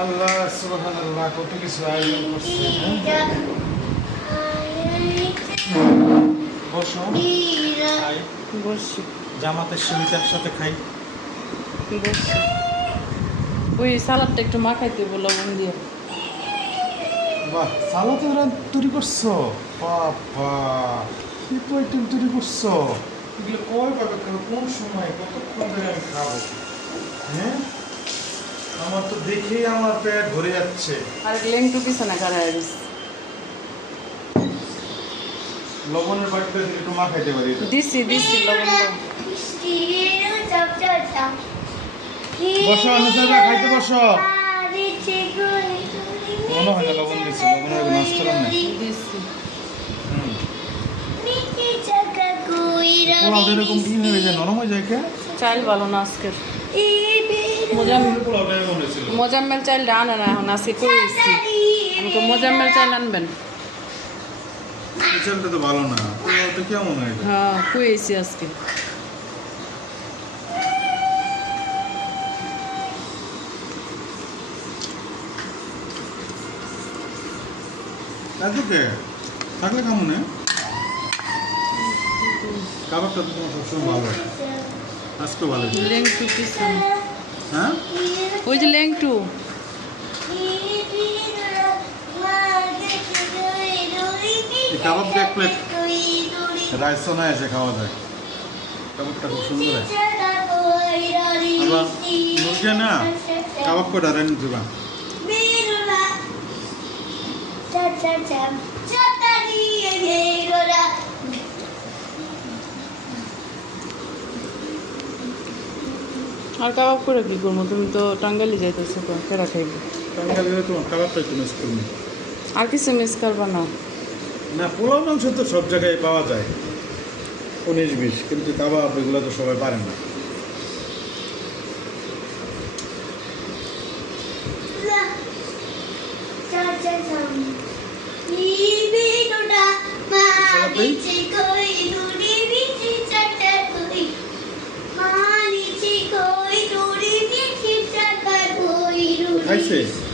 আল্লাহ সুবহানাল্লাহ কত কিছু আয়োজন করছে হ্যাঁ? বসো। বসছি জামাতের সহিত একসাথে খাই। বসছি ওই সালাদটা একটু মাখাইতে বলল লবণ দিয়ে। বাহ সালাতে ওরা তৈরি করছ? বাবা কি তো আইটেম তৈরি করছ? এগুলো কয় পাবে কোন সময়? কতক্ষণ ধরে আমি খাব? আমার তো দেখেই আমার পেট ভরে যাচ্ছে। আর লেংটু পিছনে গাড়ায় গেছে লবণের বাটিতে একটু মাখাইতে পারি এটা। দিছি দিছি লবণ। বসো অনুসারা খাইতে বসো। মনে হয় না লবণ দিচ্ছি লবণের নষ্ট করলাম না। দিছি। এরকম কি হয়ে যায় নরম হয়ে যায় কে? চাইল ভালো না আজকের। মোজাম্মেল চাইলটা আনে না এখন আজকে করেছি আমাকে মোজাম্মেল চাইল আনবেন। এই তো ভালো না। পোলাওটা কেমন হয় এটা হ্যাঁ করেছি আজকে। তাই কে থাকলে কেমন কাবাবটা তো তোমার সবসময় ভালো লাগে আজকেও ভালো লেংটু পিছনে হ্যাঁ? ওই যে লেংটু এই কাবাব এক প্লেট রাইসও না এসে খাওয়া যায়। কাবাবটা খুব সুন্দর হয়। আবার মুরগি না কাবাব করে রান্না দিবা। আর কাবাব করে কি করব? তুমি তো টাঙ্গালি যাইতেছো তো কেডা খাইবে? টাঙ্গালি তোমার মিস করবি। আর কিছু মিস করবা না? না পোলাও মাংস তো সব জায়গায় পাওয়া যায়। উনিশ বিশ কিন্তু কাবাব এগুলো তো সবাই পারে না। Jesus.